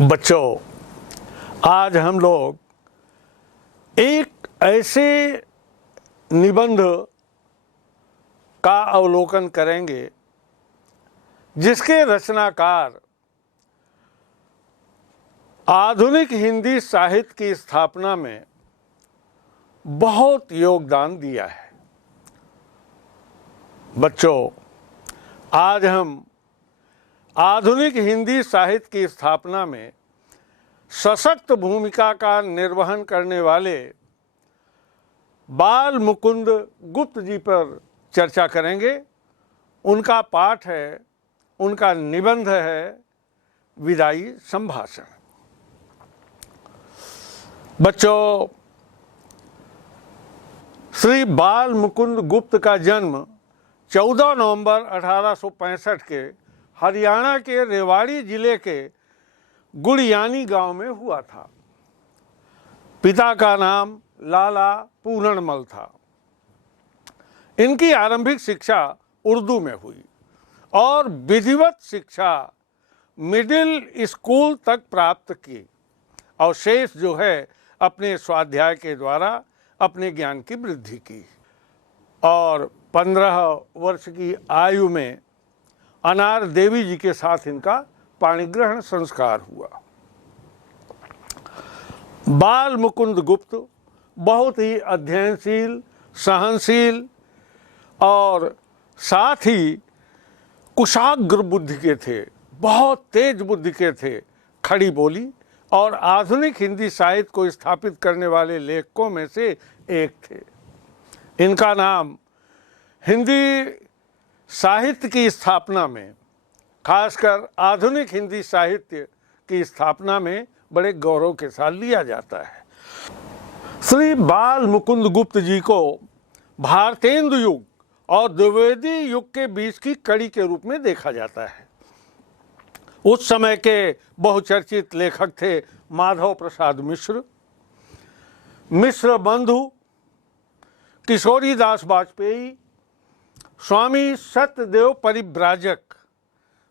बच्चों, आज हम लोग एक ऐसे निबंध का अवलोकन करेंगे जिसके रचनाकार आधुनिक हिंदी साहित्य की स्थापना में बहुत योगदान दिया है। बच्चों, आज हम आधुनिक हिंदी साहित्य की स्थापना में सशक्त भूमिका का निर्वहन करने वाले बाल मुकुंद गुप्त जी पर चर्चा करेंगे। उनका पाठ है, उनका निबंध है विदाई संभाषण। बच्चों, श्री बाल मुकुंद गुप्त का जन्म 14 नवंबर 1865 के हरियाणा के रेवाड़ी जिले के गुड़ियानी गांव में हुआ था। पिता का नाम लाला पूर्णमल था। इनकी आरंभिक शिक्षा उर्दू में हुई और विधिवत शिक्षा मिडिल स्कूल तक प्राप्त की और शेष जो है अपने स्वाध्याय के द्वारा अपने ज्ञान की वृद्धि की। और 15 वर्ष की आयु में अनार देवी जी के साथ इनका पाणिग्रहण संस्कार हुआ। बाल मुकुंद गुप्त बहुत ही अध्ययनशील, सहनशील और साथ ही कुशाग्र बुद्धि के थे, बहुत तेज बुद्धि के थे, खड़ी बोली और आधुनिक हिंदी साहित्य को स्थापित करने वाले लेखकों में से एक थे। इनका नाम हिंदी साहित्य की स्थापना में, खासकर आधुनिक हिंदी साहित्य की स्थापना में बड़े गौरव के साथ लिया जाता है। श्री बाल मुकुंद गुप्त जी को भारतेंदु युग और द्विवेदी युग के बीच की कड़ी के रूप में देखा जाता है। उस समय के बहुचर्चित लेखक थे माधव प्रसाद मिश्र, मिश्र बंधु, किशोरी दास वाजपेयी, स्वामी सत्यदेव परिव्राजक,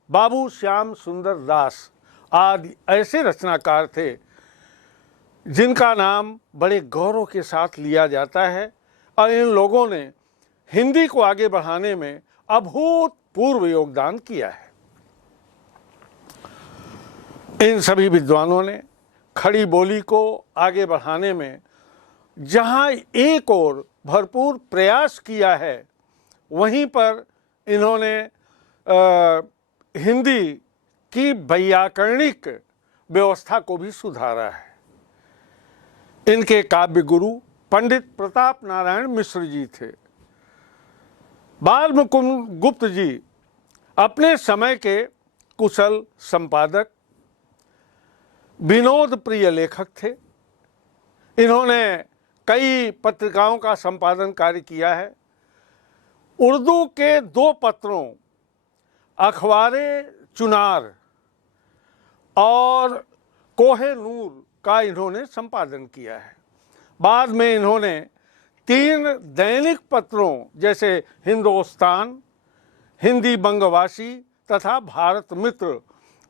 बाबू श्याम सुंदर दास आदि ऐसे रचनाकार थे जिनका नाम बड़े गौरव के साथ लिया जाता है और इन लोगों ने हिंदी को आगे बढ़ाने में अभूतपूर्व योगदान किया है। इन सभी विद्वानों ने खड़ी बोली को आगे बढ़ाने में जहां एक और भरपूर प्रयास किया है, वहीं पर इन्होंने हिंदी की वैयाकरणिक व्यवस्था को भी सुधारा है। इनके काव्य गुरु पंडित प्रताप नारायण मिश्र जी थे। बाल मुकुंद गुप्त जी अपने समय के कुशल संपादक, विनोद प्रिय लेखक थे। इन्होंने कई पत्रिकाओं का संपादन कार्य किया है। उर्दू के 2 पत्रों अखबारे चुनार और कोहे नूर का इन्होंने संपादन किया है। बाद में इन्होंने 3 दैनिक पत्रों जैसे हिंदुस्तान, हिंदी बंगवासी तथा भारत मित्र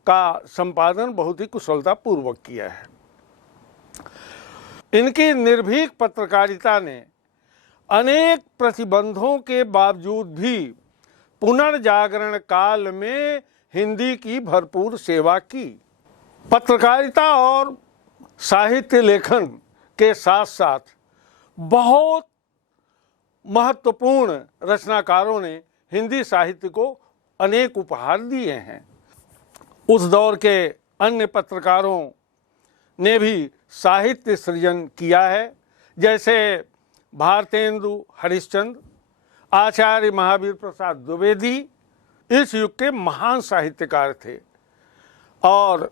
का संपादन बहुत ही कुशलतापूर्वक किया है। इनकी निर्भीक पत्रकारिता ने अनेक प्रतिबंधों के बावजूद भी पुनर्जागरण काल में हिंदी की भरपूर सेवा की। पत्रकारिता और साहित्य लेखन के साथ साथ बहुत महत्वपूर्ण रचनाकारों ने हिंदी साहित्य को अनेक उपहार दिए हैं। उस दौर के अन्य पत्रकारों ने भी साहित्य सृजन किया है, जैसे भारतेंदु हरिश्चंद्र, आचार्य महावीर प्रसाद द्विवेदी इस युग के महान साहित्यकार थे और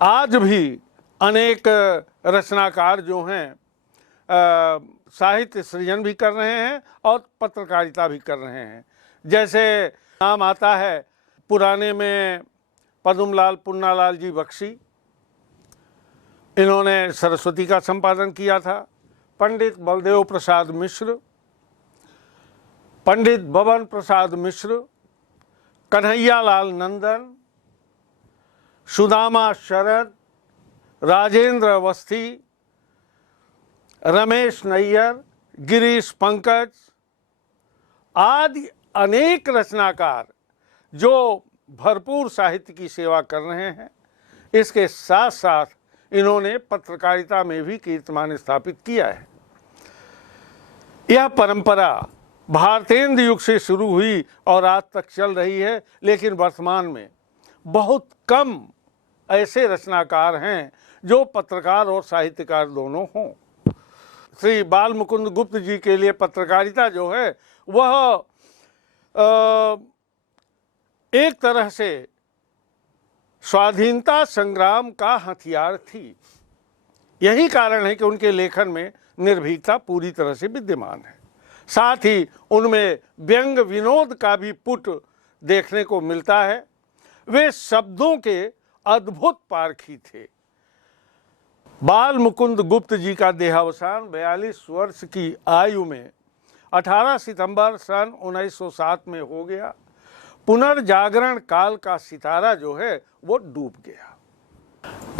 आज भी अनेक रचनाकार जो हैं साहित्य सृजन भी कर रहे हैं और पत्रकारिता भी कर रहे हैं। जैसे नाम आता है पुराने में पद्मलाल पुन्नालाल जी बख्शी, इन्होंने सरस्वती का संपादन किया था। पंडित बलदेव प्रसाद मिश्र, पंडित बबन प्रसाद मिश्र, कन्हैया लाल नंदन, सुदामा शरद, राजेंद्र अवस्थी, रमेश नैयर, गिरीश पंकज आदि अनेक रचनाकार जो भरपूर साहित्य की सेवा कर रहे हैं। इसके साथ साथ इन्होंने पत्रकारिता में भी कीर्तिमान स्थापित किया है। यह परंपरा भारतेंदु युग से शुरू हुई और आज तक चल रही है, लेकिन वर्तमान में बहुत कम ऐसे रचनाकार हैं जो पत्रकार और साहित्यकार दोनों हों। श्री बाल मुकुंद गुप्त जी के लिए पत्रकारिता जो है वह एक तरह से स्वाधीनता संग्राम का हथियार थी। यही कारण है कि उनके लेखन में निर्भीकता पूरी तरह से विद्यमान है। साथ ही उनमें व्यंग विनोद का भी पुट देखने को मिलता है। वे शब्दों के अद्भुत पारखी थे। बाल मुकुंद गुप्त जी का देहावसान 42 वर्ष की आयु में 18 सितंबर सन 1907 में हो गया। पुनर्जागरण काल का सितारा जो है वो डूब गया।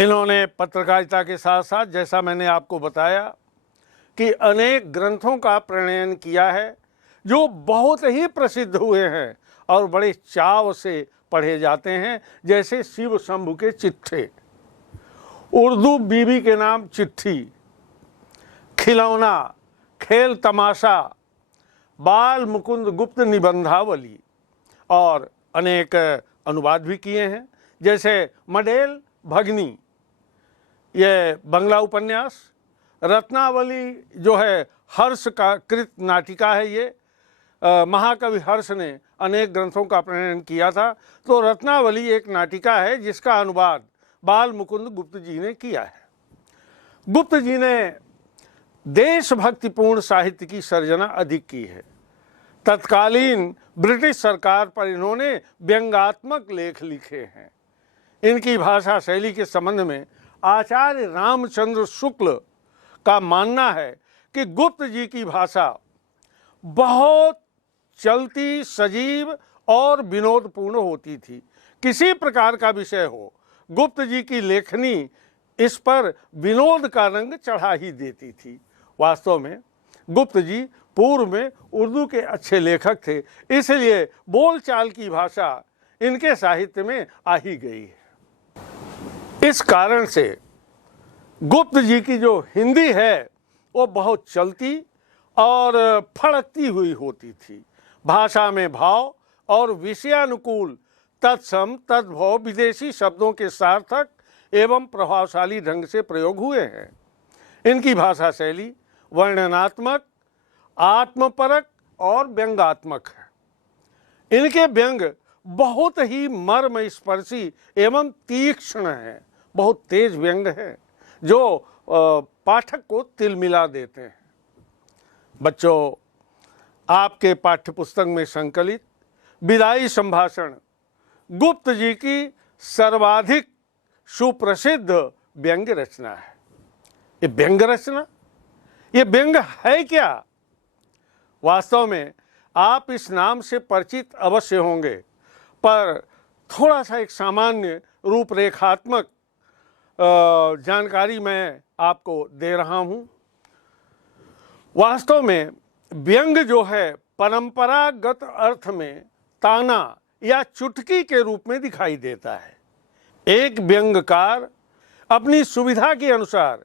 इन्होंने पत्रकारिता के साथ साथ, जैसा मैंने आपको बताया, कि अनेक ग्रंथों का प्रणयन किया है जो बहुत ही प्रसिद्ध हुए हैं और बड़े चाव से पढ़े जाते हैं, जैसे शिव शंभु के चिट्ठे, उर्दू बीबी के नाम चिट्ठी, खिलौना, खेल तमाशा, बाल मुकुंद गुप्त निबंधावली और अनेक अनुवाद भी किए हैं, जैसे मडेल भगनी, ये बंगला उपन्यास, रत्नावली जो है हर्ष का कृत नाटिका है। ये महाकवि हर्ष ने अनेक ग्रंथों का प्रणयन किया था, तो रत्नावली एक नाटिका है जिसका अनुवाद बाल मुकुंद गुप्त जी ने किया है। गुप्त जी ने देशभक्तिपूर्ण साहित्य की सर्जना अधिक की है। तत्कालीन ब्रिटिश सरकार पर इन्होंने व्यंग्यात्मक लेख लिखे हैं। इनकी भाषा शैली के संबंध में आचार्य रामचंद्र शुक्ल का मानना है कि गुप्त जी की भाषा बहुत चलती, सजीव और विनोदपूर्ण होती थी। किसी प्रकार का विषय हो, गुप्त जी की लेखनी इस पर विनोद का रंग चढ़ा ही देती थी। वास्तव में गुप्त जी पूर्व में उर्दू के अच्छे लेखक थे, इसलिए बोलचाल की भाषा इनके साहित्य में आ ही गई है। इस कारण से गुप्त जी की जो हिंदी है वो बहुत चलती और फड़कती हुई होती थी। भाषा में भाव और विषयानुकूल, तत्सम तद्भव विदेशी शब्दों के सार्थक एवं प्रभावशाली ढंग से प्रयोग हुए हैं। इनकी भाषा शैली वर्णनात्मक, आत्मपरक और व्यंग्यात्मक है। इनके व्यंग बहुत ही मर्म स्पर्शी एवं तीक्ष्ण है। बहुत तेज व्यंग है जो पाठक को तिलमिला देते हैं। बच्चों, आपके पाठ्यपुस्तक में संकलित विदाई संभाषण गुप्त जी की सर्वाधिक सुप्रसिद्ध व्यंग्य रचना है। ये व्यंग्य रचना, ये व्यंग्य है क्या? वास्तव में आप इस नाम से परिचित अवश्य होंगे, पर थोड़ा सा एक सामान्य रूपरेखात्मक जानकारी मैं आपको दे रहा हूँ। वास्तव में व्यंग्य जो है परंपरागत अर्थ में ताना या चुटकी के रूप में दिखाई देता है। एक व्यंग्यकार अपनी सुविधा के अनुसार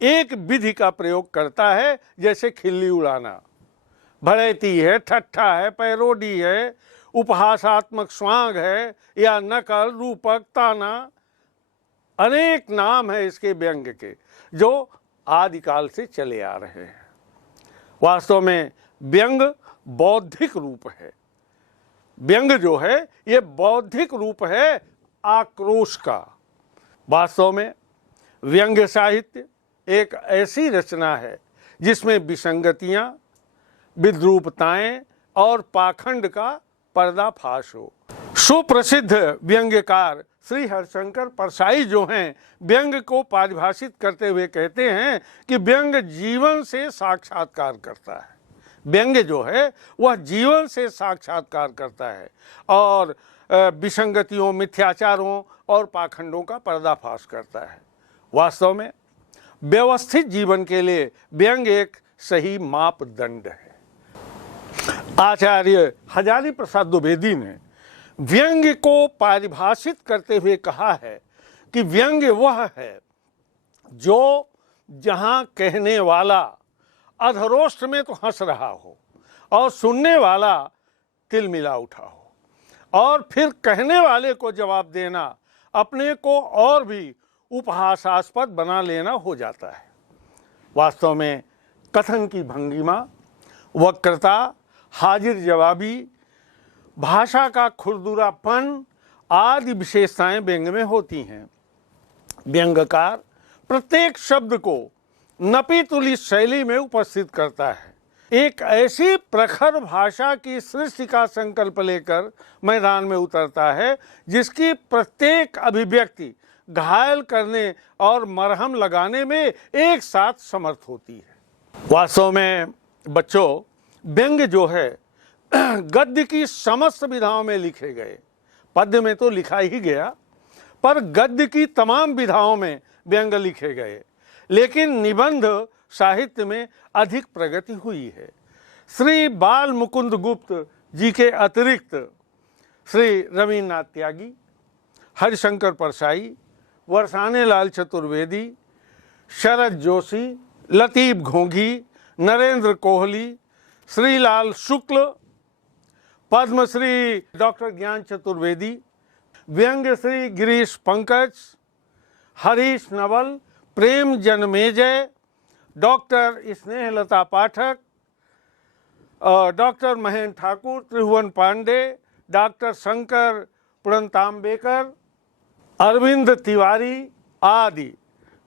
एक विधि का प्रयोग करता है, जैसे खिल्ली उड़ाना, भड़ैती है, ठट्ठा है, पैरोडी है, उपहासात्मक स्वांग है या नकल, रूपक, ताना। अनेक नाम है इसके व्यंग्य के जो आदिकाल से चले आ रहे हैं। वास्तव में व्यंग बौद्धिक रूप है। व्यंग जो है ये बौद्धिक रूप है आक्रोश का। वास्तव में व्यंग्य साहित्य एक ऐसी रचना है जिसमें विसंगतियां, विद्रूपताएं और पाखंड का पर्दाफाश हो। सुप्रसिद्ध व्यंग्यकार श्री हरिशंकर परसाई जो हैं, व्यंग्य को परिभाषित करते हुए कहते हैं कि व्यंग्य जीवन से साक्षात्कार करता है। व्यंग्य जो है वह जीवन से साक्षात्कार करता है और विसंगतियों, मिथ्याचारों और पाखंडों का पर्दाफाश करता है। वास्तव में व्यवस्थित जीवन के लिए व्यंग एक सही मापदंड है। आचार्य हजारी प्रसाद द्विवेदी ने व्यंग को परिभाषित करते हुए कहा है कि व्यंग वह है जो जहां कहने वाला अधरोष्ट में तो हंस रहा हो और सुनने वाला तिलमिला उठा हो और फिर कहने वाले को जवाब देना अपने को और भी उपहासास्पद बना लेना हो जाता है। वास्तव में कथन की भंगिमा, वक्रता, हाजिर जवाबी, भाषा का खुरदुरापन आदि विशेषताएं व्यंग में होती हैं। व्यंग्यकार प्रत्येक शब्द को नपीतुली शैली में उपस्थित करता है। एक ऐसी प्रखर भाषा की सृष्टि का संकल्प लेकर मैदान में उतरता है जिसकी प्रत्येक अभिव्यक्ति घायल करने और मरहम लगाने में एक साथ समर्थ होती है। वास्तव में बच्चों, व्यंग्य जो है गद्य की समस्त विधाओं में लिखे गए, पद्य में तो लिखा ही गया, पर गद्य की तमाम विधाओं में व्यंग्य लिखे गए, लेकिन निबंध साहित्य में अधिक प्रगति हुई है। श्री बाल मुकुंद गुप्त जी के अतिरिक्त श्री रवीन्द्रनाथ त्यागी, हरिशंकर परसाई, वरसाने लाल चतुर्वेदी, शरद जोशी, लतीफ घोंघी, नरेंद्र कोहली, श्रीलाल शुक्ल, पद्मश्री डॉक्टर ज्ञान चतुर्वेदी, व्यंग्य श्री गिरीश पंकज, हरीश नवल, प्रेम जन्मेजय, डॉक्टर स्नेहलता पाठक, डॉक्टर महेंद्र ठाकुर, त्रिभुवन पांडे, डॉक्टर शंकर पुरंतांबेकर, अरविंद तिवारी आदि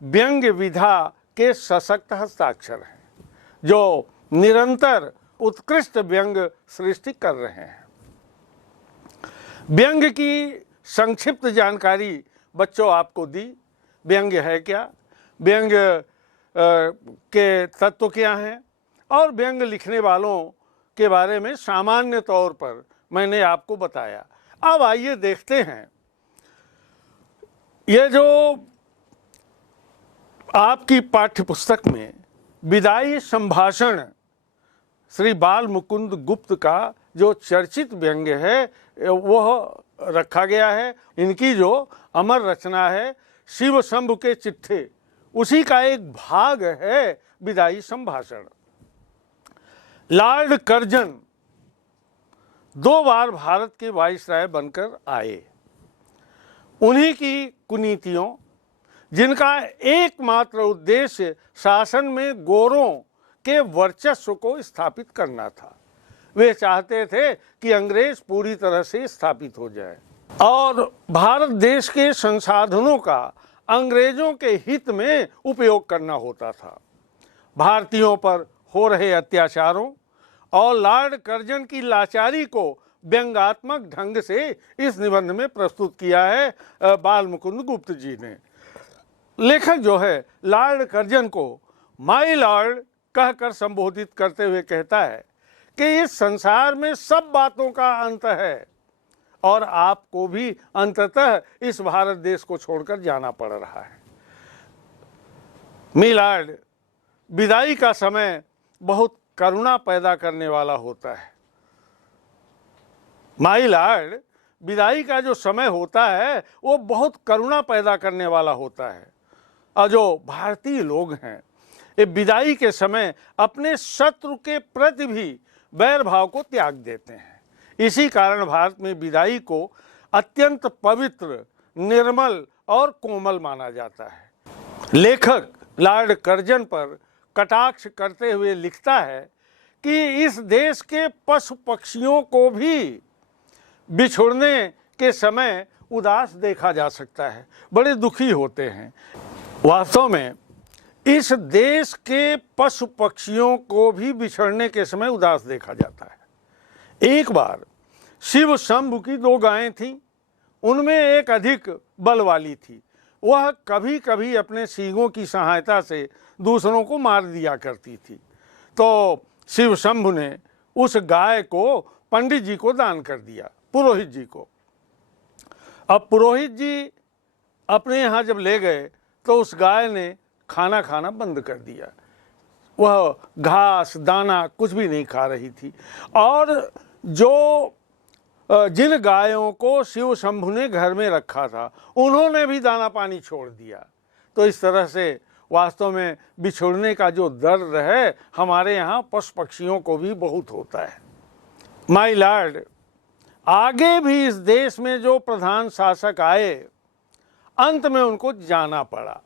व्यंग्य विधा के सशक्त हस्ताक्षर हैं जो निरंतर उत्कृष्ट व्यंग सृष्टि कर रहे हैं। व्यंग्य की संक्षिप्त जानकारी बच्चों आपको दी। व्यंग्य है क्या, व्यंग्य के तत्व क्या हैं और व्यंग्य लिखने वालों के बारे में सामान्य तौर पर मैंने आपको बताया। अब आइए देखते हैं ये जो आपकी पाठ्यपुस्तक में विदाई संभाषण श्री बाल मुकुंद गुप्त का जो चर्चित व्यंग्य है वह रखा गया है। इनकी जो अमर रचना है शिव शंभु के चिट्ठे, उसी का एक भाग है विदाई संभाषण। लॉर्ड कर्जन 2 बार भारत के वाइसराय बनकर आए। उन्हीं की कुनीतियों, जिनका एकमात्र उद्देश्य शासन में गोरों के वर्चस्व को स्थापित करना था, वे चाहते थे कि अंग्रेज पूरी तरह से स्थापित हो जाए और भारत देश के संसाधनों का अंग्रेजों के हित में उपयोग करना होता था। भारतीयों पर हो रहे अत्याचारों और लॉर्ड कर्जन की लाचारी को व्यंग्यात्मक ढंग से इस निबंध में प्रस्तुत किया है बाल मुकुंद गुप्त जी ने। लेखक जो है लॉर्ड कर्जन को माय लॉर्ड कहकर संबोधित करते हुए कहता है कि इस संसार में सब बातों का अंत है और आपको भी अंततः इस भारत देश को छोड़कर जाना पड़ रहा है। माय लॉर्ड, विदाई का समय बहुत करुणा पैदा करने वाला होता है। माय लॉर्ड, विदाई का जो समय होता है वो बहुत करुणा पैदा करने वाला होता है और जो भारतीय लोग हैं ये विदाई के समय अपने शत्रु के प्रति भी वैर भाव को त्याग देते हैं। इसी कारण भारत में विदाई को अत्यंत पवित्र, निर्मल और कोमल माना जाता है। लेखक लॉर्ड कर्जन पर कटाक्ष करते हुए लिखता है कि इस देश के पशु पक्षियों को भी बिछुड़ने के समय उदास देखा जा सकता है, बड़े दुखी होते हैं। वास्तव में इस देश के पशु पक्षियों को भी बिछड़ने के समय उदास देखा जाता है। एक बार शिव शंभु की 2 गायें थीं, उनमें एक अधिक बल वाली थी। वह कभी कभी अपने सींगों की सहायता से दूसरों को मार दिया करती थी। तो शिव शंभु ने उस गाय को पंडित जी को दान कर दिया, पुरोहित जी को। अब पुरोहित जी अपने यहाँ जब ले गए तो उस गाय ने खाना खाना बंद कर दिया। वह घास दाना कुछ भी नहीं खा रही थी। और जिन गायों को शिव शंभु ने घर में रखा था उन्होंने भी दाना पानी छोड़ दिया। तो इस तरह से वास्तव में बिछुड़ने का जो दर्द है हमारे यहाँ पशु पक्षियों को भी बहुत होता है। माय लॉर्ड, आगे भी इस देश में जो प्रधान शासक आए अंत में उनको जाना पड़ा।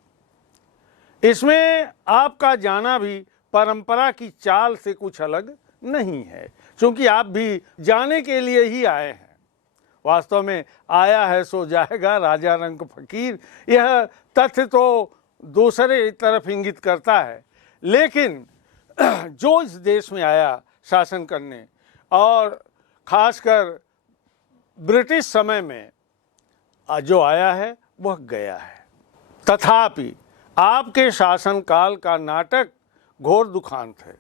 इसमें आपका जाना भी परंपरा की चाल से कुछ अलग नहीं है, क्योंकि आप भी जाने के लिए ही आए हैं। वास्तव में आया है सो जाएगा, राजा रंक फकीर, यह तथ्य तो दूसरे तरफ इंगित करता है। लेकिन जो इस देश में आया शासन करने और खासकर ब्रिटिश समय में जो आया है वह गया है। तथापि आपके शासनकाल का नाटक घोर दुखांत है।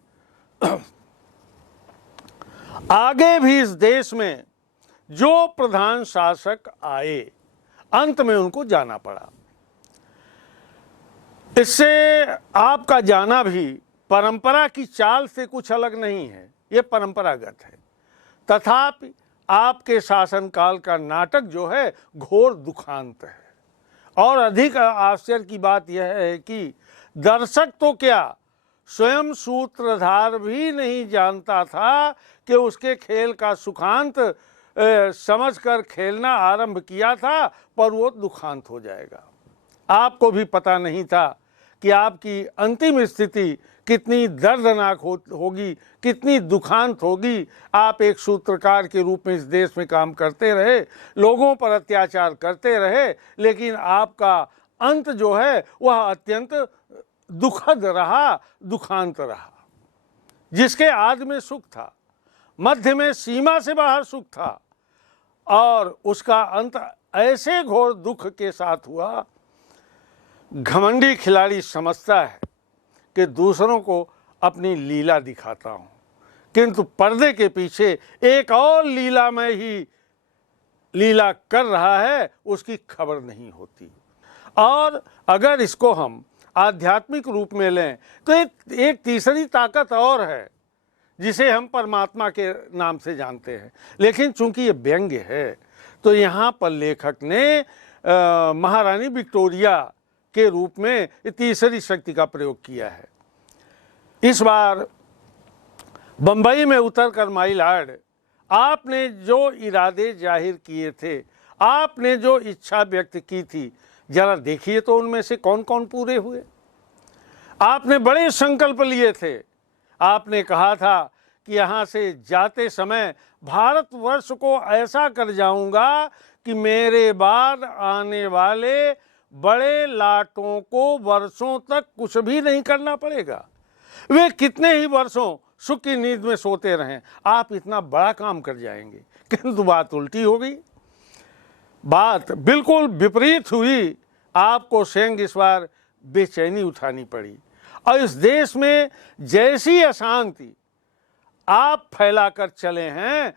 आगे भी इस देश में जो प्रधान शासक आए अंत में उनको जाना पड़ा। इससे आपका जाना भी परंपरा की चाल से कुछ अलग नहीं है, ये परंपरागत है। तथापि आपके शासनकाल का नाटक जो है घोर दुखांत है। और अधिक आश्चर्य की बात यह है कि दर्शक तो क्या, स्वयं सूत्रधार भी नहीं जानता था कि उसके खेल का सुखांत समझकर खेलना आरंभ किया था, पर वो दुखांत हो जाएगा। आपको भी पता नहीं था कि आपकी अंतिम स्थिति कितनी दर्दनाक होगी, कितनी दुखांत होगी। आप एक सूत्रकार के रूप में इस देश में काम करते रहे, लोगों पर अत्याचार करते रहे, लेकिन आपका अंत जो है वह अत्यंत दुखद रहा, दुखांत रहा। जिसके आदि में सुख था, मध्य में सीमा से बाहर सुख था, और उसका अंत ऐसे घोर दुख के साथ हुआ। घमंडी खिलाड़ी समझता है कि दूसरों को अपनी लीला दिखाता हूं, किंतु पर्दे के पीछे एक और लीला में ही लीला कर रहा है, उसकी खबर नहीं होती। और अगर इसको हम आध्यात्मिक रूप में लें तो एक तीसरी ताकत और है जिसे हम परमात्मा के नाम से जानते हैं। लेकिन चूंकि ये व्यंग्य है तो यहाँ पर लेखक ने महारानी विक्टोरिया के रूप में तीसरी शक्ति का प्रयोग किया है। इस बार बंबई में उतरकर माय लॉर्ड, आपने जो इरादे जाहिर किए थे, आपने जो इच्छा व्यक्त की थी, जरा देखिए तो उनमें से कौन कौन पूरे हुए। आपने बड़े संकल्प लिए थे। आपने कहा था कि यहाँ से जाते समय भारतवर्ष को ऐसा कर जाऊंगा कि मेरे बाद आने वाले बड़े लाटों को वर्षों तक कुछ भी नहीं करना पड़ेगा। वे कितने ही वर्षों सुख की नींद में सोते रहें, आप इतना बड़ा काम कर जाएंगे। किंतु बात उल्टी हो गई, बात बिल्कुल विपरीत हुई। आपको स्वयं इस बार बेचैनी उठानी पड़ी, और इस देश में जैसी अशांति आप फैलाकर चले हैं,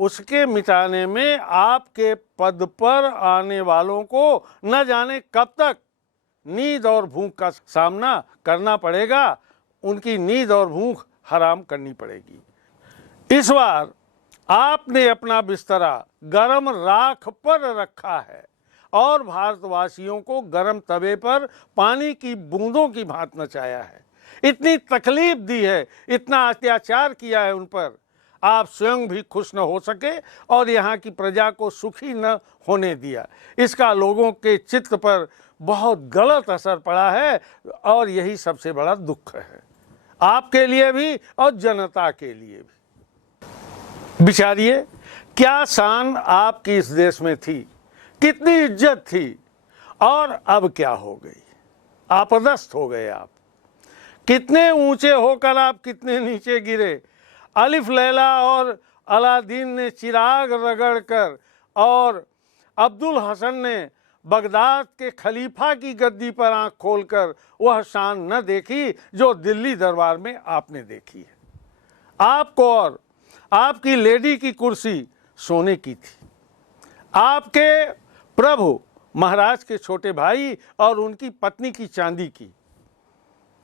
उसके मिटाने में आपके पद पर आने वालों को न जाने कब तक नींद और भूख का सामना करना पड़ेगा। उनकी नींद और भूख हराम करनी पड़ेगी। इस बार आपने अपना बिस्तरा गरम राख पर रखा है और भारतवासियों को गरम तवे पर पानी की बूंदों की भांत नचाया है। इतनी तकलीफ दी है, इतना अत्याचार किया है उन पर, आप स्वयं भी खुश न हो सके और यहाँ की प्रजा को सुखी न होने दिया। इसका लोगों के चित्त पर बहुत गलत असर पड़ा है, और यही सबसे बड़ा दुख है, आपके लिए भी और जनता के लिए भी। विचारिए, क्या शान आपकी इस देश में थी, कितनी इज्जत थी, और अब क्या हो गई? आपदस्थ हो गए आप। कितने ऊंचे होकर आप कितने नीचे गिरे। अलिफ लैला और अलादीन ने चिराग रगड़कर, और अब्दुल हसन ने बगदाद के खलीफा की गद्दी पर आंख खोलकर वह शान न देखी जो दिल्ली दरबार में आपने देखी है। आपको और आपकी लेडी की कुर्सी सोने की थी, आपके प्रभु महाराज के छोटे भाई और उनकी पत्नी की चांदी की।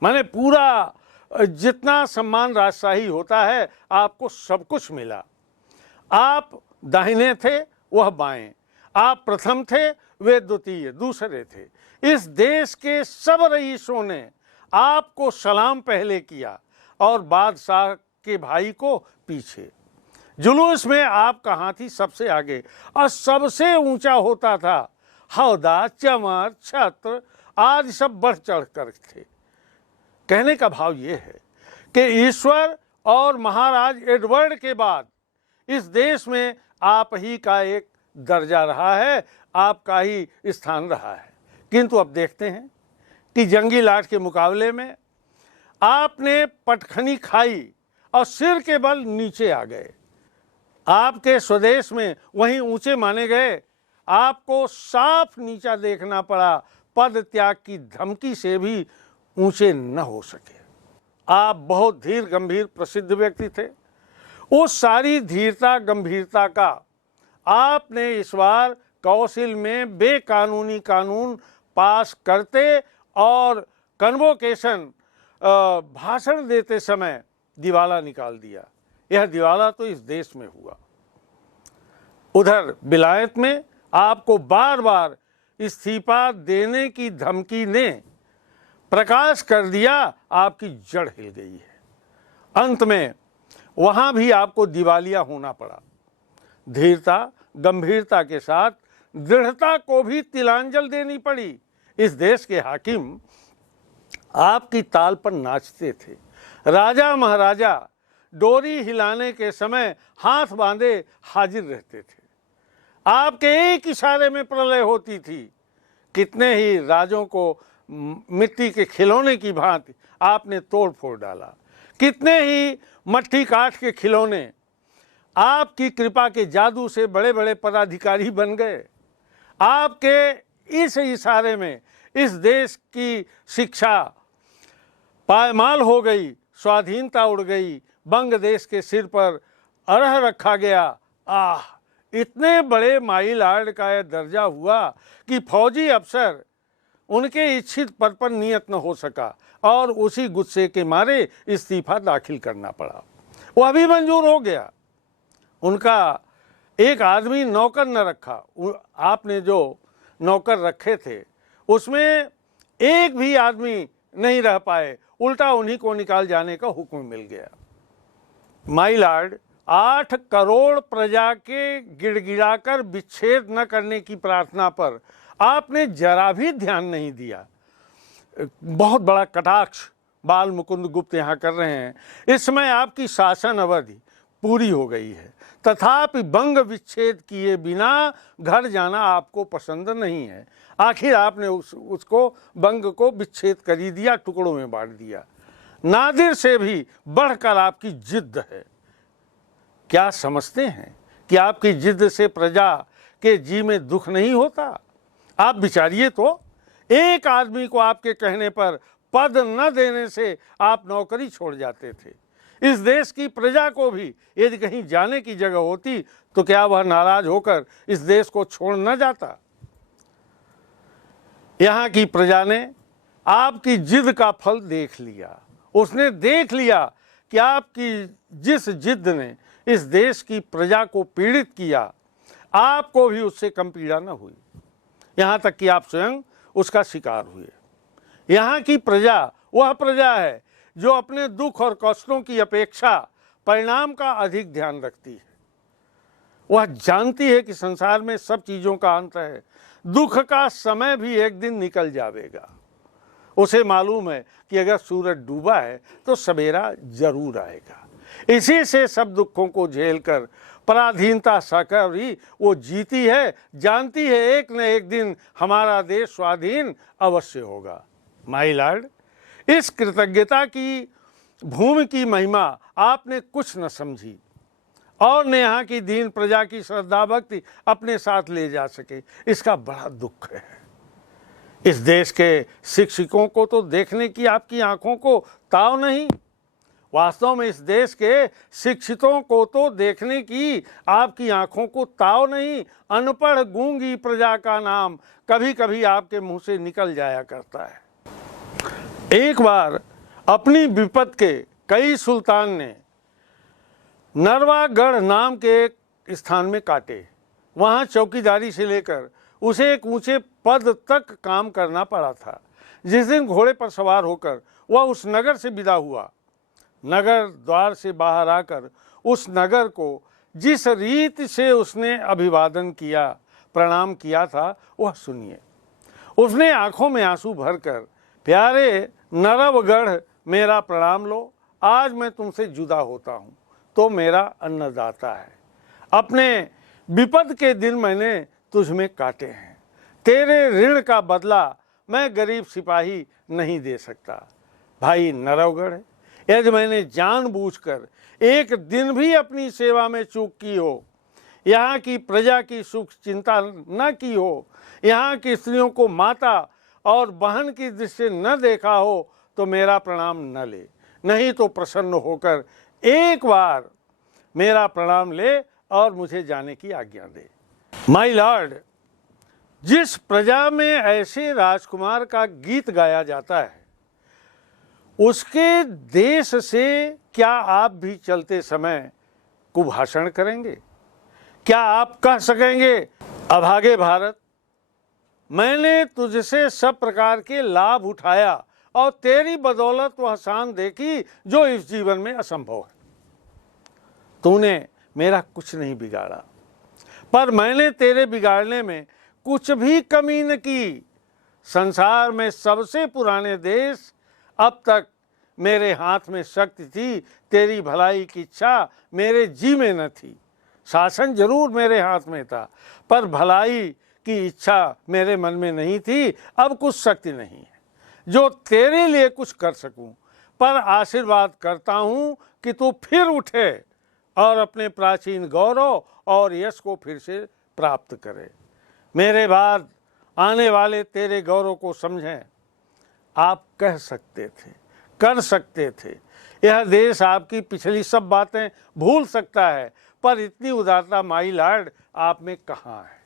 माने पूरा जितना सम्मान राजशाही होता है आपको सब कुछ मिला। आप दाहिने थे, वह बाएं, आप प्रथम थे, वे द्वितीय दूसरे थे। इस देश के सब रईसों ने आपको सलाम पहले किया और बादशाह के भाई को पीछे। जुलूस में आपका हाथी सबसे आगे और सबसे ऊंचा होता था। हौदा, चमर, छत्र आदि सब बढ़ चढ़ कर थे। कहने का भाव ये है कि ईश्वर और महाराज एडवर्ड के बाद इस देश में आप ही का एक दर्जा रहा है, आपका ही स्थान रहा है। किंतु अब देखते हैं कि जंगी लाट के मुकाबले में आपने पटखनी खाई और सिर के बल नीचे आ गए। आपके स्वदेश में वहीं ऊंचे माने गए, आपको साफ नीचा देखना पड़ा। पद त्याग की धमकी से भी ऊंचे न हो सके। आप बहुत धीर गंभीर प्रसिद्ध व्यक्ति थे। उस सारी धीरता गंभीरता का आपने इस बार काउंसिल में बेकानूनी कानून पास करते और कन्वोकेशन भाषण देते समय दिवाला निकाल दिया। यह दिवाला तो इस देश में हुआ। उधर विलायत में आपको बार बार इस्तीफा देने की धमकी ने प्रकाश कर दिया, आपकी जड़ हिल गई है। अंत में वहां भी आपको दिवालिया होना पड़ा। धीरता गंभीरता के साथ दृढ़ता को भी तिलांजल देनी पड़ी। इस देश के हाकिम आपकी ताल पर नाचते थे। राजा महाराजा डोरी हिलाने के समय हाथ बांधे हाजिर रहते थे। आपके एक इशारे में प्रलय होती थी। कितने ही राजों को मिट्टी के खिलौने की भांति आपने तोड़ फोड़ डाला। कितने ही मट्टी काठ के खिलौने आपकी कृपा के जादू से बड़े बड़े पदाधिकारी बन गए। आपके इस इशारे में इस देश की शिक्षा पायमाल हो गई, स्वाधीनता उड़ गई, बंग देश के सिर पर अरह रखा गया। इतने बड़े माई लॉर्ड का यह दर्जा हुआ कि फौजी अफसर उनके इच्छित पद पर नियत न हो सका और उसी गुस्से के मारे इस्तीफा दाखिल करना पड़ा। वह भी मंजूर हो गया। उनका एक आदमी नौकर न रखा। आपने जो नौकर रखे थे उसमें एक भी आदमी नहीं रह पाए, उल्टा उन्हीं को निकाल जाने का हुक्म मिल गया। माई लॉर्ड, 8 करोड़ प्रजा के गिड़गिड़ाकर विच्छेद न करने की प्रार्थना पर आपने जरा भी ध्यान नहीं दिया। बहुत बड़ा कटाक्ष बाल मुकुंद गुप्त यहाँ कर रहे हैं। इस समय आपकी शासन अवधि पूरी हो गई है, तथापि बंग विच्छेद किए बिना घर जाना आपको पसंद नहीं है। आखिर आपने उसको बंग को विच्छेद कर ही दिया, टुकड़ों में बांट दिया। नादिर से भी बढ़कर आपकी जिद्द है। क्या समझते हैं कि आपकी जिद्द से प्रजा के जी में दुख नहीं होता? आप विचारिए तो, एक आदमी को आपके कहने पर पद न देने से आप नौकरी छोड़ जाते थे। इस देश की प्रजा को भी यदि कहीं जाने की जगह होती तो क्या वह नाराज होकर इस देश को छोड़ न जाता? यहाँ की प्रजा ने आपकी जिद का फल देख लिया। उसने देख लिया कि आपकी जिस जिद ने इस देश की प्रजा को पीड़ित किया, आपको भी उससे कम पीड़ा न हुई। यहाँ तक कि आप स्वयं उसका शिकार हुए। यहाँ की प्रजा वह प्रजा है जो अपने दुख और कष्टों की अपेक्षा परिणाम का अधिक ध्यान रखती है। वह जानती है कि संसार में सब चीज़ों का अंत है। दुख का समय भी एक दिन निकल जाएगा। उसे मालूम है कि अगर सूरज डूबा है तो सवेरा जरूर आएगा। इसी से सब दुखों को झेलकर पराधीनता सहकर ही वो जीती है। जानती है एक न एक दिन हमारा देश स्वाधीन अवश्य होगा। माई लॉर्ड, इस कृतज्ञता की भूमि की महिमा आपने कुछ न समझी और न यहाँ की दीन प्रजा की श्रद्धा भक्ति अपने साथ ले जा सके। इसका बड़ा दुख है। इस देश के शिक्षकों को तो देखने की आपकी आंखों को ताव नहीं। वास्तव में इस देश के शिक्षितों को तो देखने की आपकी आंखों को ताव नहीं। अनपढ़ गूंगी प्रजा का नाम कभी कभी आपके मुंह से निकल जाया करता है। एक बार अपनी विपत के कई सुल्तान ने नरवागढ़ नाम के एक स्थान में काटे। वहाँ चौकीदारी से लेकर उसे एक ऊंचे पद तक काम करना पड़ा था। जिस दिन घोड़े पर सवार होकर वह उस नगर से विदा हुआ, नगर द्वार से बाहर आकर उस नगर को जिस रीति से उसने अभिवादन किया, प्रणाम किया था, वह सुनिए। उसने आंखों में आंसू भरकर, प्यारे नरवगढ़ मेरा प्रणाम लो, आज मैं तुमसे जुदा होता हूँ तो मेरा अन्नदाता है। अपने विपद के दिन मैंने तुझ में काटे हैं, तेरे ऋण का बदला मैं गरीब सिपाही नहीं दे सकता। भाई नरवगढ़, यदि मैंने जानबूझकर एक दिन भी अपनी सेवा में चूक की हो, यहाँ की प्रजा की सुख चिंता न की हो, यहाँ की स्त्रियों को माता और बहन की दृष्टि न देखा हो, तो मेरा प्रणाम न ले, नहीं तो प्रसन्न होकर एक बार मेरा प्रणाम ले और मुझे जाने की आज्ञा दे। माय लॉर्ड, जिस प्रजा में ऐसे राजकुमार का गीत गाया जाता है, उसके देश से क्या आप भी चलते समय कुभाषण करेंगे? क्या आप कह सकेंगे, अभागे भारत, मैंने तुझसे सब प्रकार के लाभ उठाया और तेरी बदौलत वह शान देखी जो इस जीवन में असंभव है। तूने मेरा कुछ नहीं बिगाड़ा, पर मैंने तेरे बिगाड़ने में कुछ भी कमी न की। संसार में सबसे पुराने देश, अब तक मेरे हाथ में शक्ति थी, तेरी भलाई की इच्छा मेरे जी में न थी। शासन जरूर मेरे हाथ में था, पर भलाई की इच्छा मेरे मन में नहीं थी। अब कुछ शक्ति नहीं है जो तेरे लिए कुछ कर सकूं, पर आशीर्वाद करता हूं कि तू फिर उठे और अपने प्राचीन गौरव और यश को फिर से प्राप्त करे। मेरे बाद आने वाले तेरे गौरव को समझें। आप कह सकते थे, कर सकते थे, यह देश आपकी पिछली सब बातें भूल सकता है, पर इतनी उदारता माई लॉर्ड आप में कहाँ है?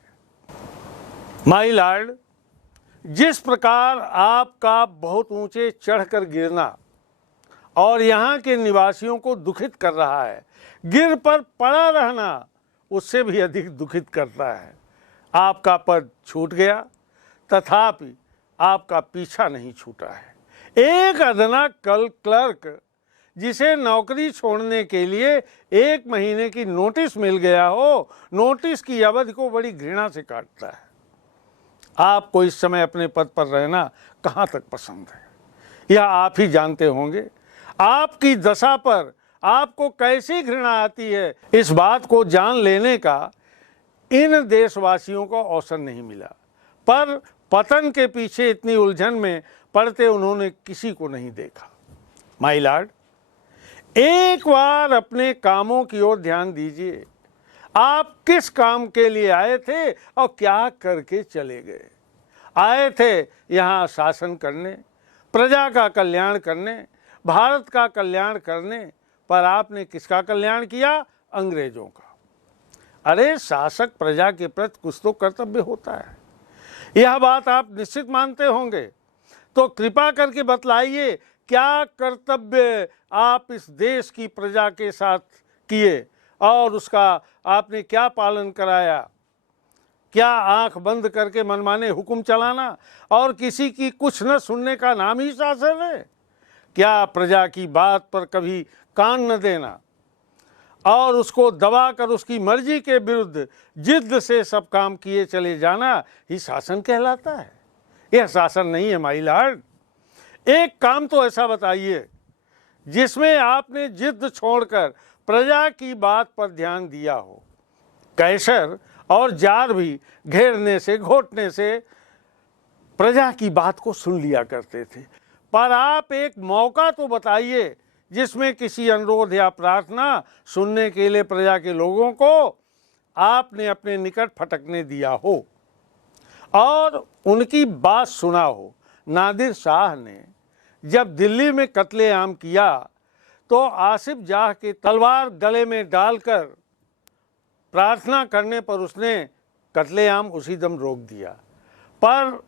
माई लॉर्ड, जिस प्रकार आपका बहुत ऊंचे चढ़कर गिरना और यहाँ के निवासियों को दुखित कर रहा है, गिर पर पड़ा रहना उससे भी अधिक दुखित करता है। आपका पद छूट गया, तथापि आपका पीछा नहीं छूटा है। एक अदना क्लर्क जिसे नौकरी छोड़ने के लिए 1 महीने की नोटिस मिल गया हो, नोटिस की अवधि को बड़ी घृणा से काटता है। आपको इस समय अपने पद पर रहना कहाँ तक पसंद है, यह आप ही जानते होंगे। आपकी दशा पर आपको कैसी घृणा आती है, इस बात को जान लेने का इन देशवासियों को अवसर नहीं मिला, पर पतन के पीछे इतनी उलझन में पड़ते उन्होंने किसी को नहीं देखा। माय लॉर्ड, एक बार अपने कामों की ओर ध्यान दीजिए। आप किस काम के लिए आए थे और क्या करके चले गए? आए थे यहाँ शासन करने, प्रजा का कल्याण करने, भारत का कल्याण करने, पर आपने किसका कल्याण किया? अंग्रेजों का। अरे शासक प्रजा के प्रति कुछ तो कर्तव्य होता है, यह बात आप निश्चित मानते होंगे। तो कृपा करके बतलाइए, क्या कर्तव्य आप इस देश की प्रजा के साथ किए और उसका आपने क्या पालन कराया? क्या आंख बंद करके मनमाने हुक्म चलाना और किसी की कुछ न सुनने का नाम ही शासन है? क्या प्रजा की बात पर कभी कान न देना और उसको दबाकर उसकी मर्जी के विरुद्ध जिद्द से सब काम किए चले जाना ही शासन कहलाता है? यह शासन नहीं है माय लॉर्ड। एक काम तो ऐसा बताइए जिसमें आपने जिद्द छोड़कर प्रजा की बात पर ध्यान दिया हो। कैसर और जार भी घेरने से, घोटने से प्रजा की बात को सुन लिया करते थे, पर आप एक मौका तो बताइए जिसमें किसी अनुरोध या प्रार्थना सुनने के लिए प्रजा के लोगों को आपने अपने निकट फटकने दिया हो और उनकी बात सुना हो। नादिर शाह ने जब दिल्ली में कत्लेआम किया तो आसिफ जाह की तलवार गले में डालकर प्रार्थना करने पर उसने कत्लेआम उसी दम रोक दिया। पर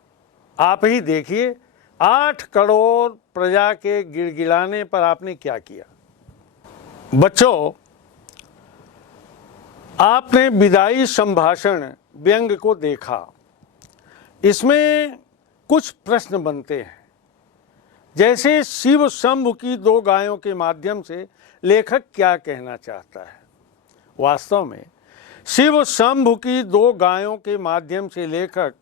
आप ही देखिए, 8 करोड़ प्रजा के गिड़गिड़ाने पर आपने क्या किया। बच्चों, आपने विदाई संभाषण व्यंग को देखा। इसमें कुछ प्रश्न बनते हैं, जैसे शिव शंभु की 2 गायों के माध्यम से लेखक क्या कहना चाहता है। वास्तव में शिव शंभु की 2 गायों के माध्यम से लेखक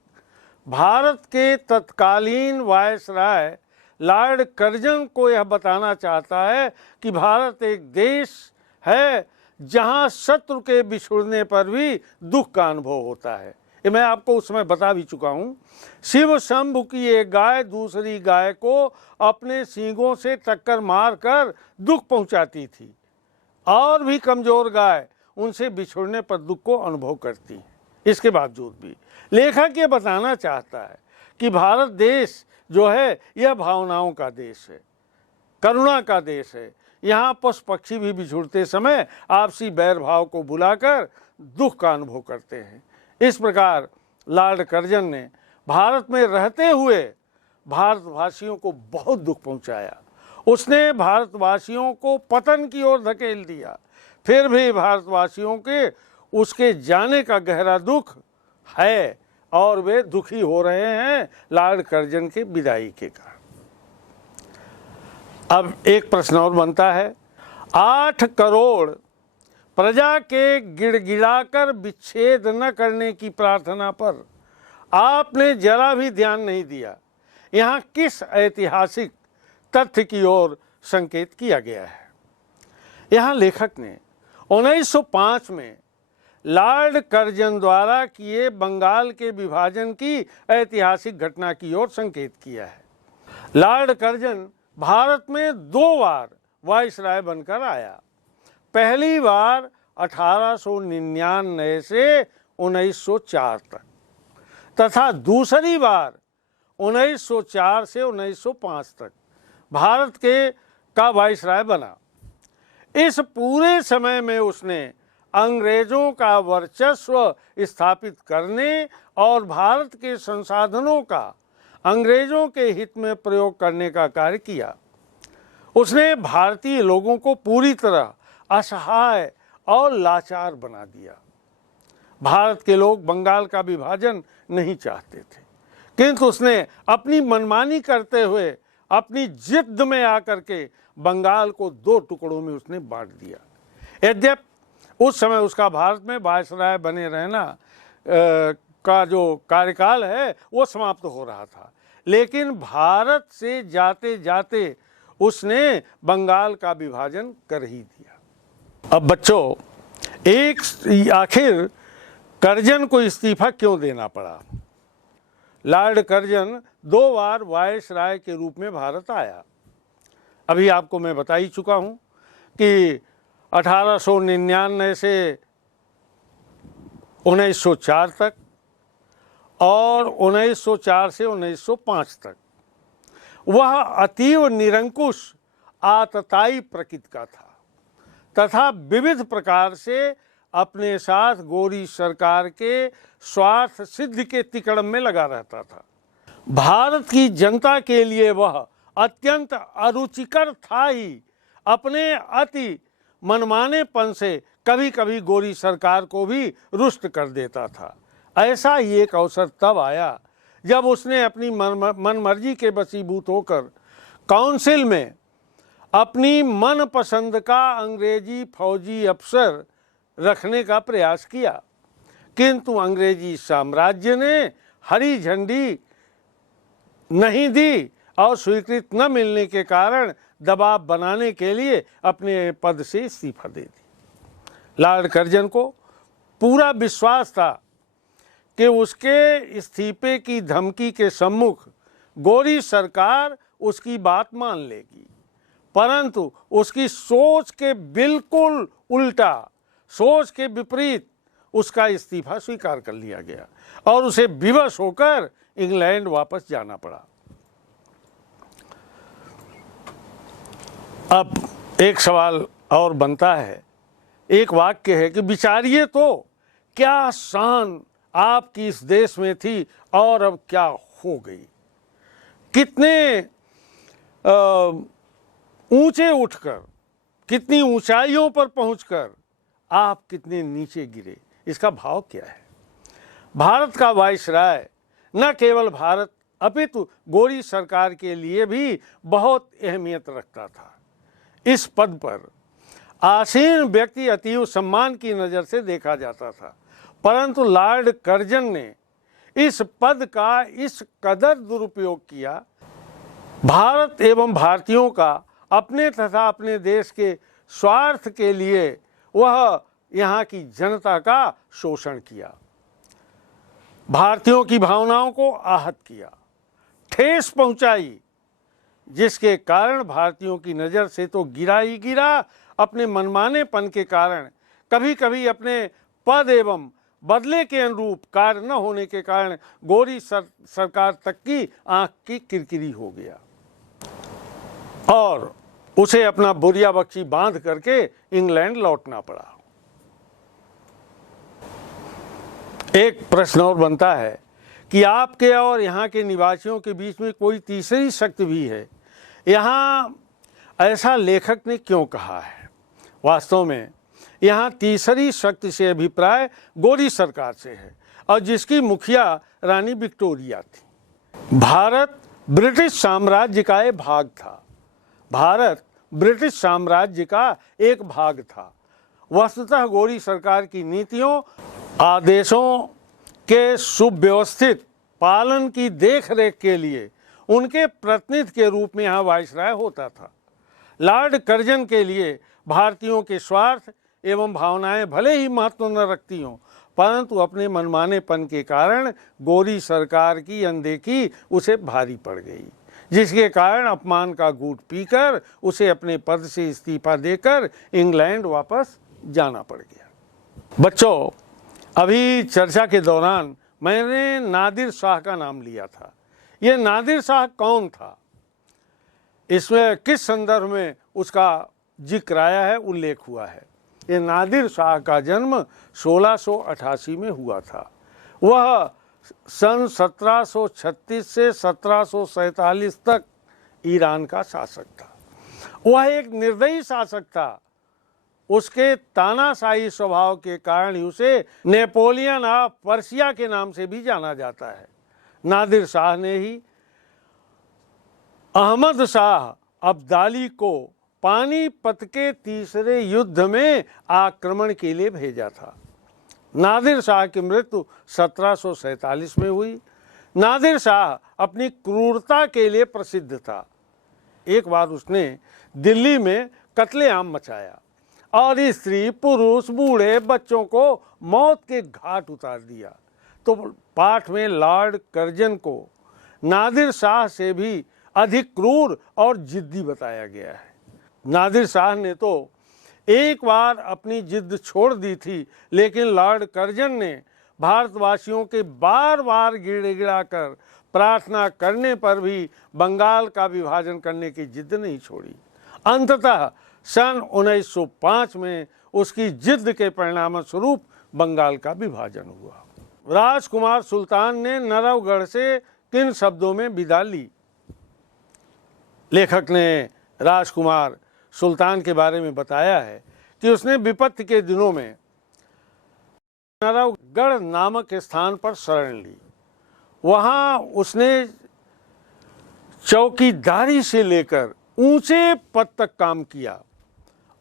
भारत के तत्कालीन वायसराय लॉर्ड कर्जन को यह बताना चाहता है कि भारत एक देश है जहां शत्रु के बिछुड़ने पर भी दुख का अनुभव होता है। ये मैं आपको उस समय बता भी चुका हूँ। शिव शंभु की एक गाय दूसरी गाय को अपने सींगों से टक्कर मारकर दुख पहुँचाती थी, और भी कमज़ोर गाय उनसे बिछुड़ने पर दुख को अनुभव करती है। इसके बावजूद भी लेखक ये बताना चाहता है कि भारत देश जो है यह भावनाओं का देश है, करुणा का देश है। यहाँ पशु पक्षी भी बिछुड़ते समय आपसी बैर भाव को बुलाकर दुख का अनुभव करते हैं। इस प्रकार लॉर्ड कर्जन ने भारत में रहते हुए भारतवासियों को बहुत दुख पहुँचाया। उसने भारतवासियों को पतन की ओर धकेल दिया। फिर भी भारतवासियों के उसके जाने का गहरा दुख है और वे दुखी हो रहे हैं लॉर्ड कर्जन के विदाई के कारण। अब एक प्रश्न और बनता है, 8 करोड़ प्रजा के गिड़गिड़ाकर विच्छेद न करने की प्रार्थना पर आपने जरा भी ध्यान नहीं दिया। यहाँ किस ऐतिहासिक तथ्य की ओर संकेत किया गया है। यहाँ लेखक ने 1905 में लॉर्ड कर्जन द्वारा किए बंगाल के विभाजन की ऐतिहासिक घटना की ओर संकेत किया है। लॉर्ड कर्जन भारत में 2 बार वाइसराय बनकर आया। पहली बार 1899 से 1904 तक तथा दूसरी बार 1904 से 1905 तक भारत का वाइसराय बना। इस पूरे समय में उसने अंग्रेजों का वर्चस्व स्थापित करने और भारत के संसाधनों का अंग्रेजों के हित में प्रयोग करने का कार्य किया। उसने भारतीय लोगों को पूरी तरह असहाय और लाचार बना दिया। भारत के लोग बंगाल का विभाजन नहीं चाहते थे, किंतु उसने अपनी मनमानी करते हुए अपनी जिद में आकर के बंगाल को 2 टुकड़ों में उसने बांट दिया। यद्यपि उस समय उसका भारत में वायसराय बने रहना का जो कार्यकाल है वो समाप्त हो रहा था, लेकिन भारत से जाते जाते उसने बंगाल का विभाजन कर ही दिया। अब बच्चों, आखिर कर्जन को इस्तीफा क्यों देना पड़ा। लॉर्ड कर्जन 2 बार वायसराय के रूप में भारत आया। अभी आपको मैं बता ही चुका हूँ कि 1899 से 1904 तक और 1904 से 1905 तक वह अतीव निरंकुश आतताई प्रकृति का था तथा विविध प्रकार से अपने साथ गोरी सरकार के स्वार्थ सिद्धि के तिकड़म में लगा रहता था। भारत की जनता के लिए वह अत्यंत अरुचिकर था ही। अपने अति मनमानेपन से कभी कभी गोरी सरकार को भी रुष्ट कर देता था। ऐसा ही एक अवसर तब आया जब उसने अपनी मनमर्जी के वशीभूत होकर काउंसिल में अपनी मनपसंद का अंग्रेजी फौजी अफसर रखने का प्रयास किया, किंतु अंग्रेजी साम्राज्य ने हरी झंडी नहीं दी और स्वीकृत न मिलने के कारण दबाव बनाने के लिए अपने पद से इस्तीफा दे दी। लॉर्ड कर्जन को पूरा विश्वास था कि उसके इस्तीफे की धमकी के सम्मुख गोरी सरकार उसकी बात मान लेगी, परंतु उसकी सोच के बिल्कुल उल्टा, सोच के विपरीत उसका इस्तीफा स्वीकार कर लिया गया और उसे विवश होकर इंग्लैंड वापस जाना पड़ा। अब एक सवाल और बनता है, एक वाक्य है कि विचारिए तो क्या शान आपकी इस देश में थी और अब क्या हो गई। कितने ऊंचे उठकर, कितनी ऊंचाइयों पर पहुंचकर आप कितने नीचे गिरे। इसका भाव क्या है। भारत का वाइसराय न केवल भारत अपितु गौरी सरकार के लिए भी बहुत अहमियत रखता था। इस पद पर आसीन व्यक्ति अतीव सम्मान की नज़र से देखा जाता था, परंतु लॉर्ड कर्जन ने इस पद का इस कदर दुरुपयोग किया, भारत एवं भारतीयों का अपने तथा अपने देश के स्वार्थ के लिए वह यहाँ की जनता का शोषण किया, भारतीयों की भावनाओं को आहत किया, ठेस पहुंचाई, जिसके कारण भारतीयों की नज़र से तो गिरा ही गिरा, अपने मनमानेपन के कारण, कभी कभी अपने पद एवं बदले के अनुरूप कार्य न होने के कारण गौरी सरकार तक की आंख की किरकिरी हो गया और उसे अपना बोरिया बख्शी बांध करके इंग्लैंड लौटना पड़ा। एक प्रश्न और बनता है कि आपके और यहाँ के निवासियों के बीच में कोई तीसरी शक्ति भी है। यहाँ ऐसा लेखक ने क्यों कहा है। वास्तव में यहाँ तीसरी शक्ति से अभिप्राय गौरी सरकार से है और जिसकी मुखिया रानी विक्टोरिया थी। भारत ब्रिटिश साम्राज्य का एक भाग था। भारत ब्रिटिश साम्राज्य का एक भाग था। वस्तुतः गौरी सरकार की नीतियों, आदेशों के सुव्यवस्थित पालन की देखरेख के लिए उनके प्रतिनिधि के रूप में यहाँ वाइसराय होता था। लॉर्ड कर्जन के लिए भारतीयों के स्वार्थ एवं भावनाएं भले ही महत्व न रखती हों, परंतु अपने मनमानेपन के कारण गौरी सरकार की अनदेखी उसे भारी पड़ गई, जिसके कारण अपमान का घूंट पीकर उसे अपने पद से इस्तीफा देकर इंग्लैंड वापस जाना पड़ गया। बच्चों, अभी चर्चा के दौरान मैंने नादिर शाह का नाम लिया था। ये नादिर शाह कौन था, इसमें किस संदर्भ में उसका जिक्र आया है, उल्लेख हुआ है। ये नादिर शाह का जन्म 1688 में हुआ था। वह सन 1736 से 1747 तक ईरान का शासक था। वह एक निर्दयी शासक था। उसके तानाशाही स्वभाव के कारण उसे नेपोलियन ऑफ पर्सिया के नाम से भी जाना जाता है। नादिर शाह ने ही अहमद शाह अब्दाली को पानीपत के तीसरे युद्ध में आक्रमण के लिए भेजा था। नादिर शाह की मृत्यु 1747 में हुई। नादिर शाह अपनी क्रूरता के लिए प्रसिद्ध था। एक बार उसने दिल्ली में कत्लेआम मचाया और स्त्री, पुरुष, बूढ़े, बच्चों को मौत के घाट उतार दिया। तो पाठ में लॉर्ड कर्जन को नादिर शाह से भी अधिक क्रूर और जिद्दी बताया गया है। नादिर शाह ने तो एक बार अपनी जिद छोड़ दी थी, लेकिन लॉर्ड कर्जन ने भारतवासियों के बार बार गिड़गिड़ा कर प्रार्थना करने पर भी बंगाल का विभाजन करने की जिद नहीं छोड़ी। अंततः सन 1905 में उसकी जिद के परिणाम स्वरूप बंगाल का विभाजन हुआ। राजकुमार सुल्तान ने नरवगढ़ से किन शब्दों में विदा ली। लेखक ने राजकुमार सुल्तान के बारे में बताया है कि उसने विपत्ति के दिनों में नरवगढ़ नामक स्थान पर शरण ली। वहाँ उसने चौकीदारी से लेकर ऊंचे पद तक काम किया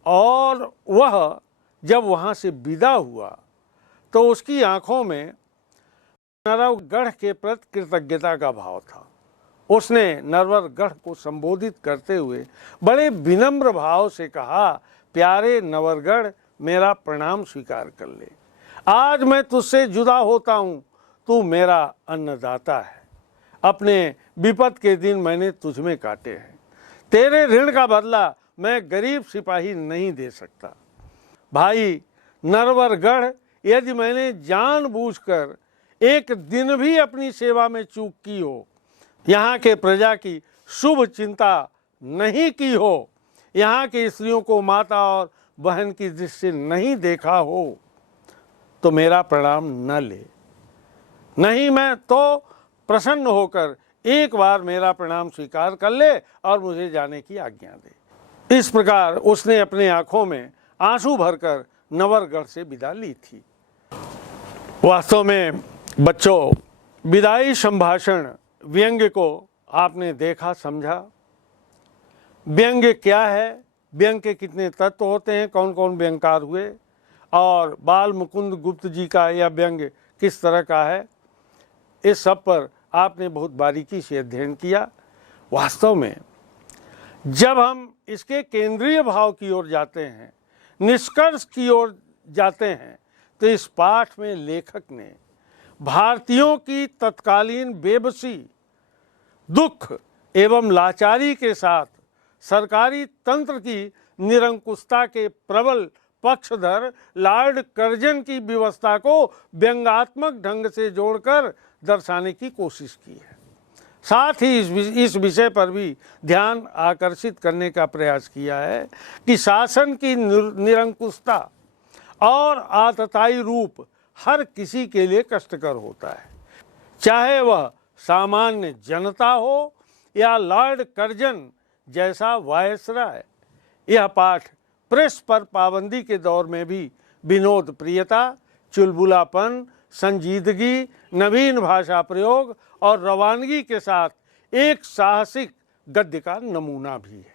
और वह जब वहाँ से विदा हुआ तो उसकी आंखों में नरवगढ़ के प्रति कृतज्ञता का भाव था। उसने नरवरगढ़ को संबोधित करते हुए बड़े विनम्र भाव से कहा, प्यारे नवरगढ़, मेरा प्रणाम स्वीकार कर ले। आज मैं तुझसे जुदा होता हूँ, तू मेरा अन्नदाता है। अपने विपद के दिन मैंने तुझ में काटे हैं। तेरे ऋण का बदला मैं गरीब सिपाही नहीं दे सकता। भाई नरवरगढ़, यदि मैंने जानबूझकर एक दिन भी अपनी सेवा में चूक की हो, यहाँ के प्रजा की शुभ चिंता नहीं की हो, यहाँ की स्त्रियों को माता और बहन की दृष्टि से नहीं देखा हो तो मेरा प्रणाम न ले, नहीं मैं तो प्रसन्न होकर एक बार मेरा प्रणाम स्वीकार कर ले और मुझे जाने की आज्ञा दे। इस प्रकार उसने अपने आंखों में आंसू भरकर नवरगढ़ से विदा ली थी। वास्तव में बच्चों, विदाई संभाषण व्यंग्य को आपने देखा, समझा। व्यंग्य क्या है, व्यंग्य के कितने तत्व होते हैं, कौन कौन व्यंग्यकार हुए, और बाल मुकुंद गुप्त जी का यह व्यंग्य किस तरह का है, इस सब पर आपने बहुत बारीकी से अध्ययन किया। वास्तव में जब हम इसके केंद्रीय भाव की ओर जाते हैं, निष्कर्ष की ओर जाते हैं, तो इस पाठ में लेखक ने भारतीयों की तत्कालीन बेबसी, दुख एवं लाचारी के साथ सरकारी तंत्र की निरंकुशता के प्रबल पक्षधर लॉर्ड कर्जन की व्यवस्था को व्यंग्यात्मक ढंग से जोड़कर दर्शाने की कोशिश की है। साथ ही इस विषय पर भी ध्यान आकर्षित करने का प्रयास किया है कि शासन की निरंकुशता और आतताई रूप हर किसी के लिए कष्टकर होता है, चाहे वह सामान्य जनता हो या लॉर्ड कर्जन जैसा वायसराय। यह पाठ प्रेस पर पाबंदी के दौर में भी विनोद प्रियता, चुलबुलापन, संजीदगी, नवीन भाषा प्रयोग और रवानगी के साथ एक साहसिक गद्य का नमूना भी है।